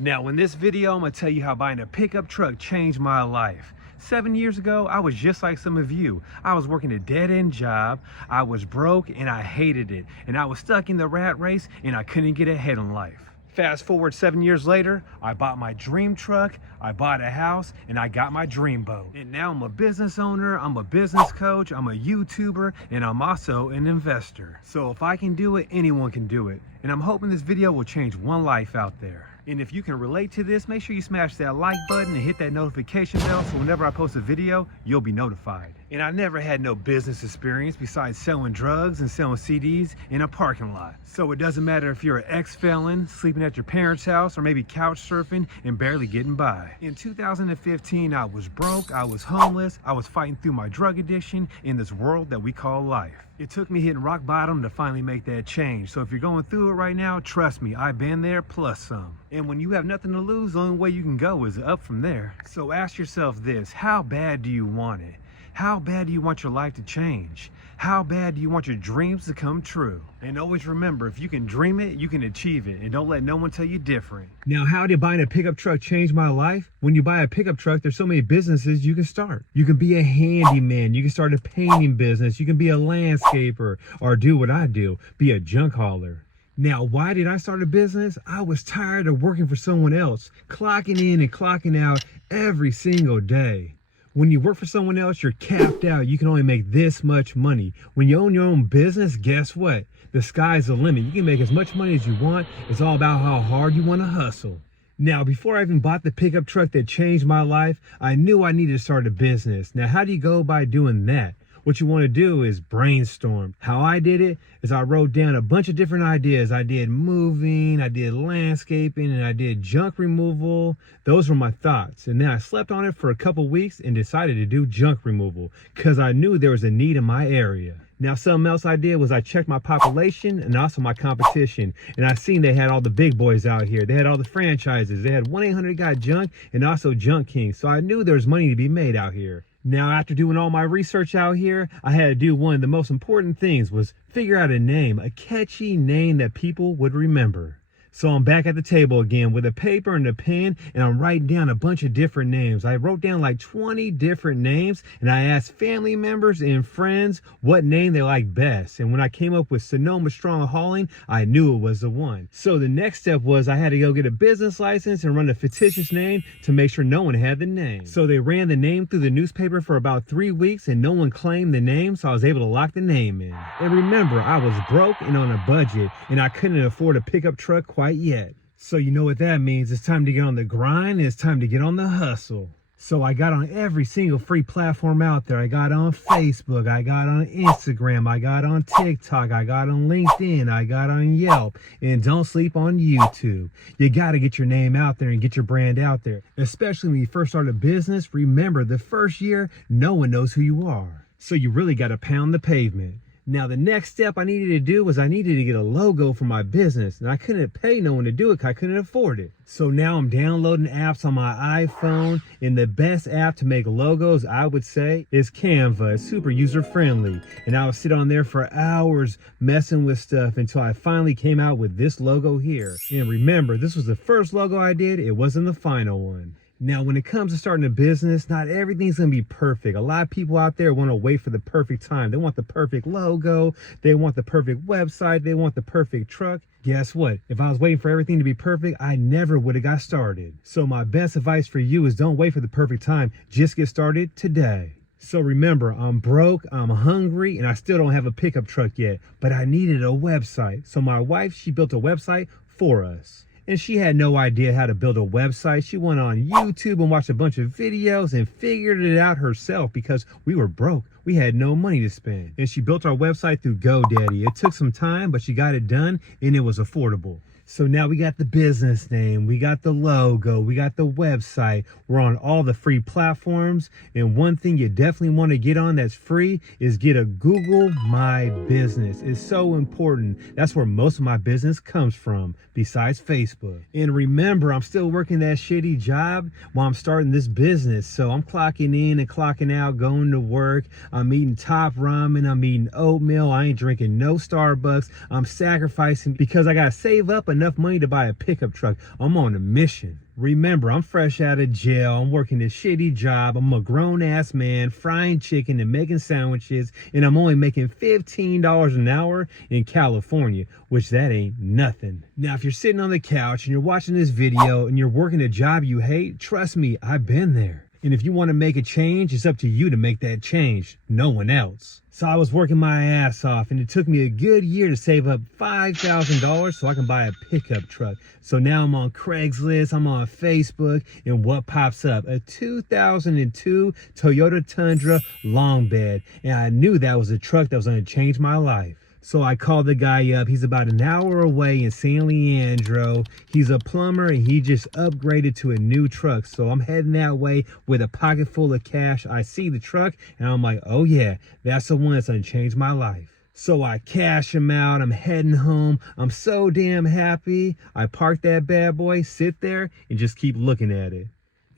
Now in this video, I'm gonna tell you how buying a pickup truck changed my life. 7 years ago, I was just like some of you. I was working a dead-end job, I was broke and I hated it. And I was stuck in the rat race and I couldn't get ahead in life. Fast forward 7 years later, I bought my dream truck, I bought a house, and I got my dream boat. And now I'm a business owner, I'm a business coach, I'm a YouTuber, and I'm also an investor. So if I can do it, anyone can do it. And I'm hoping this video will change one life out there. And if you can relate to this, make sure you smash that like button and hit that notification bell so whenever I post a video, you'll be notified. And I never had no business experience besides selling drugs and selling CDs in a parking lot. So it doesn't matter if you're an ex-felon, sleeping at your parents' house, or maybe couch surfing and barely getting by. In 2015, I was broke, I was homeless, I was fighting through my drug addiction in this world that we call life. It took me hitting rock bottom to finally make that change. So if you're going through it right now, trust me, I've been there plus some. And when you have nothing to lose, the only way you can go is up from there. So ask yourself this, how bad do you want it? How bad do you want your life to change? How bad do you want your dreams to come true? And always remember, if you can dream it, you can achieve it. And don't let no one tell you different. Now, how did buying a pickup truck change my life? When you buy a pickup truck, there's so many businesses you can start. You can be a handyman, you can start a painting business, you can be a landscaper, or do what I do, be a junk hauler. Now, why did I start a business? I was tired of working for someone else, clocking in and clocking out every single day. When you work for someone else, you're capped out. You can only make this much money. When you own your own business, guess what? The sky's the limit. You can make as much money as you want. It's all about how hard you want to hustle. Now, before I even bought the pickup truck that changed my life, I knew I needed to start a business. Now, how do you go by doing that? What you want to do is brainstorm. How I did it is I wrote down a bunch of different ideas. I did moving, I did landscaping, and I did junk removal. Those were my thoughts. And then I slept on it for a couple weeks and decided to do junk removal because I knew there was a need in my area. Now, something else I did was I checked my population and also my competition. And I seen they had all the big boys out here. They had all the franchises. They had 1-800-GOT-JUNK and also Junk King. So I knew there was money to be made out here. Now, after doing all my research out here, I had to do one of the most important things was figure out a name, a catchy name that people would remember. So I'm back at the table again with a paper and a pen, and I'm writing down a bunch of different names. I wrote down like 20 different names, and I asked family members and friends what name they liked best. And when I came up with Sonoma Strong Hauling, I knew it was the one. So the next step was I had to go get a business license and run a fictitious name to make sure no one had the name. So they ran the name through the newspaper for about 3 weeks, and no one claimed the name, so I was able to lock the name in. And remember, I was broke and on a budget, and I couldn't afford a pickup truck quite yet. So you know what that means. It's time to get on the grind. It's time to get on the hustle. So I got on every single free platform out there. I got on Facebook, I got on Instagram, I got on TikTok, I got on LinkedIn, I got on Yelp, and don't sleep on YouTube. You got to get your name out there and get your brand out there. Especially when you first start a business, remember the first year, no one knows who you are. So you really got to pound the pavement. Now, the next step I needed to do was I needed to get a logo for my business, and I couldn't pay no one to do it because I couldn't afford it. So now I'm downloading apps on my iPhone, and the best app to make logos, I would say, is Canva. It's super user-friendly, and I would sit on there for hours messing with stuff until I finally came out with this logo here. And remember, this was the first logo I did. It wasn't the final one. Now, when it comes to starting a business, not everything's going to be perfect. A lot of people out there want to wait for the perfect time. They want the perfect logo. They want the perfect website. They want the perfect truck. Guess what? If I was waiting for everything to be perfect, I never would have got started. So my best advice for you is don't wait for the perfect time. Just get started today. So remember, I'm broke, I'm hungry, and I still don't have a pickup truck yet. But I needed a website. So my wife, she built a website for us. And she had no idea how to build a website. She went on YouTube and watched a bunch of videos and figured it out herself because we were broke. We had no money to spend. And she built our website through GoDaddy. It took some time, but she got it done and it was affordable. So now we got the business name, we got the logo, we got the website. We're on all the free platforms. And one thing you definitely want to get on that's free is get a Google My Business. It's so important. That's where most of my business comes from, besides Facebook. And remember, I'm still working that shitty job while I'm starting this business. So I'm clocking in and clocking out, going to work. I'm eating top ramen. I'm eating oatmeal. I ain't drinking no Starbucks. I'm sacrificing because I got to save up enough enough money to buy a pickup truck. I'm on a mission. Remember, I'm fresh out of jail. I'm working a shitty job. I'm a grown-ass man frying chicken and making sandwiches, and I'm only making $15 an hour in California, which that ain't nothing. Now, if you're sitting on the couch and you're watching this video and you're working a job you hate, trust me, I've been there. And if you want to make a change, it's up to you to make that change, no one else. So I was working my ass off, and it took me a good year to save up $5,000 so I can buy a pickup truck. So now I'm on Craigslist, I'm on Facebook, and what pops up? A 2002 Toyota Tundra long bed. And I knew that was a truck that was going to change my life. So I called the guy up. He's about an hour away in San Leandro. He's a plumber, and he just upgraded to a new truck. So I'm heading that way with a pocket full of cash. I see the truck, and I'm like, oh yeah, that's the one that's gonna change my life. So I cash him out. I'm heading home. I'm so damn happy. I park that bad boy, sit there, and just keep looking at it.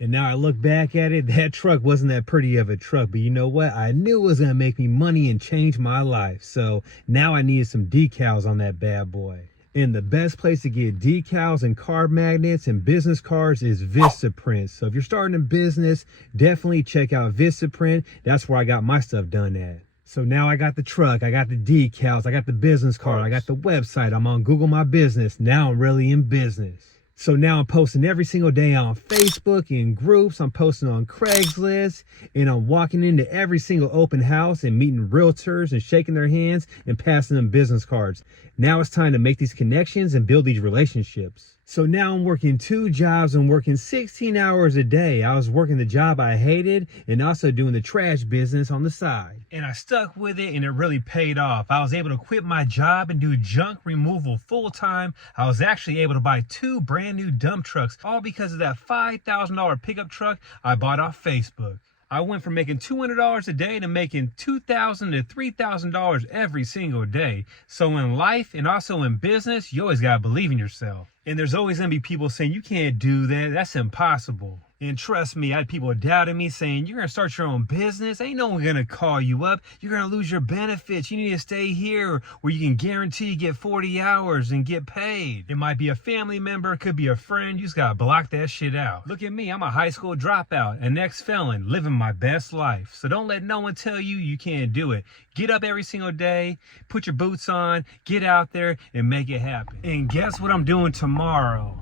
And now I look back at it, that truck wasn't that pretty of a truck, but you know what? I knew it was gonna make me money and change my life. So now I needed some decals on that bad boy. And the best place to get decals and car magnets and business cards is Vistaprint. So if you're starting a business, definitely check out Vistaprint. That's where I got my stuff done at. So now I got the truck, I got the decals, I got the business card, I got the website, I'm on Google My Business. Now I'm really in business. So now I'm posting every single day on Facebook in groups. I'm posting on Craigslist, and I'm walking into every single open house and meeting realtors and shaking their hands and passing them business cards. Now it's time to make these connections and build these relationships. So now I'm working 2 jobs and working 16 hours a day. I was working the job I hated and also doing the trash business on the side. And I stuck with it, and it really paid off. I was able to quit my job and do junk removal full time. I was actually able to buy 2 brand new dump trucks, all because of that $5,000 pickup truck I bought off Facebook. I went from making $200 a day to making $2,000 to $3,000 every single day. So in life and also in business, you always gotta believe in yourself. And there's always gonna be people saying, you can't do that, that's impossible. And trust me, I had people doubting me saying, you're gonna start your own business, ain't no one gonna call you up, you're gonna lose your benefits, you need to stay here where you can guarantee get 40 hours and get paid. It might be a family member, it could be a friend, you just gotta block that shit out. Look at me, I'm a high school dropout, an ex-felon, living my best life. So don't let no one tell you you can't do it. Get up every single day, put your boots on, get out there and make it happen. And guess what I'm doing tomorrow?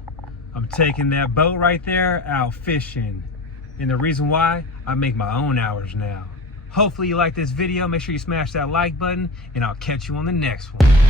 I'm taking that boat right there out fishing. And the reason why, I make my own hours now. Hopefully you like this video. Make sure you smash that like button, and I'll catch you on the next one.